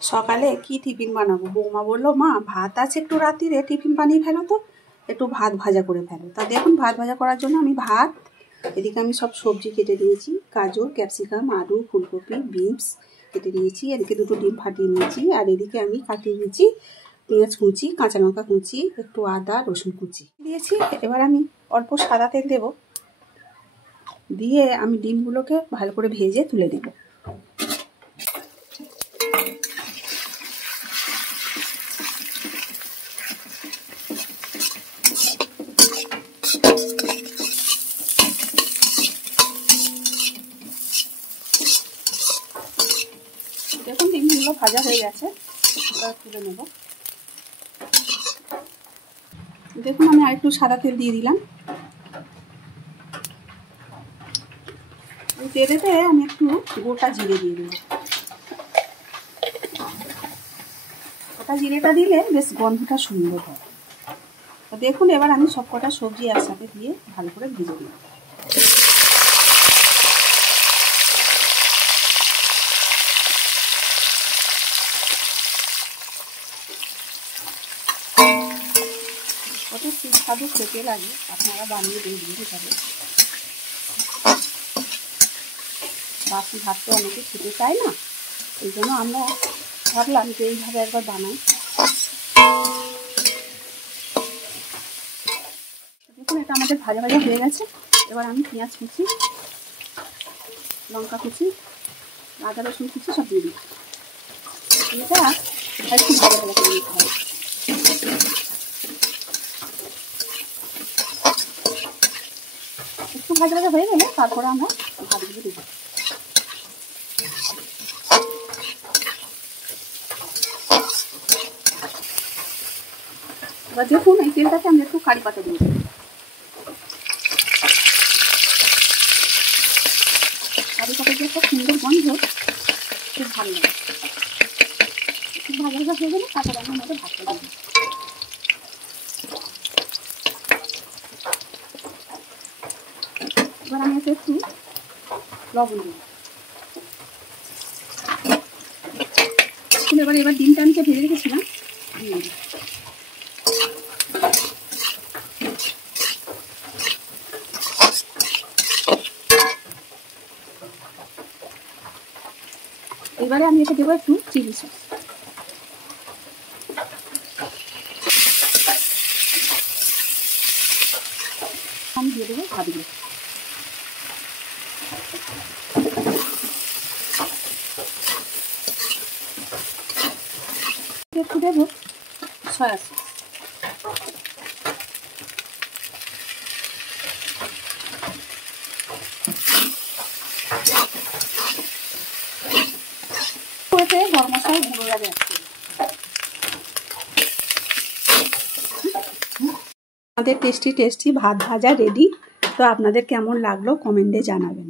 সকালে কি টিফিন বানাবো? বৌমা বললো, মা ভাত আছে একটু রাত্রিরে, টিফিন বানিয়ে ফেলো তো, একটু ভাত ভাজা করে ফেলো। তা দেখুন ভাত ভাজা করার জন্য আমি ভাত, এদিকে আমি সব সবজি কেটে দিয়েছি, গাজর, ক্যাপসিকাম, আলু, ফুলকপি, বিনস কেটে দিয়েছি, এদিকে দুটো ডিম ফাটিয়ে নিয়েছি, আর এদিকে আমি কাটিয়ে দিয়েছি পেঁয়াজ কুচি, কাঁচা লঙ্কা কুচি, একটু আদা রসুন কুচি দিয়েছি। এবার আমি অল্প সাদা তেল দেবো, দিয়ে আমি ডিমগুলোকে ভালো করে ভেজে তুলে নেব। দেখুন ডিমগুলো ভাজা হয়ে গেছে, এবার তুলে নেব। দেখুন আমি আরেকটু সাদা তেল দিয়ে দিলাম। এই তেলেতে আমি একটু গোটা জিরে দিয়ে দেবো। গোটা জিরেটা দিলে বেশ গন্ধটা সুন্দর হয়। তো দেখুন এবার আমি সব কটা সবজি একসাথে দিয়ে ভালো করে ভেজে দিই। কত সুস্বাদু খেতে লাগে, আপনারা বানিয়ে দেখবেন। এভাবে বাসি ভাত তো অনেকে খেতে চায় না, এই জন্য আমরা ভাবলাম যে এইভাবে একবার বানাই। দেখুন এটা আমাদের ভাজা ভাজা হয়ে গেছে। এবার আমি পেঁয়াজ কুচি, লঙ্কা কুচি, আদা রসুন কুচি সব দিয়ে দিই। এটা একটু ভাজা ভাজা করে নিতে হবে। একটু ভাজা ভাজা হয়ে গেলে তারপরে আমরা ভাতগুলো দেবো। এবার দেখুন এই তেলটাতে আমি একটু কারি পাতা দিয়ে দেবো। কারি পাতা দিয়ে একটা সুন্দর গন্ধ, খুব ভালো লাগে। খুব ভাজা ভাজা হয়ে গেলে তারপরে আমি আমাদের ভাতটা দেবো। এবার আমি একটু লবণ দেবো। এবার ডিমটা আমি ভেজে রেখেছিলাম দিয়ে দিই। এবারে আমি এতে দেবো একটু চিলি সস। আমি দিয়ে দেবো ভাতগুলো। একটু দেবো সয়া সস। গরম মশলা গুঁড়ো লাগে। আমাদের টেস্টি ভাত ভাজা রেডি। তো আপনাদের কেমন লাগলো কমেন্টে জানাবেন।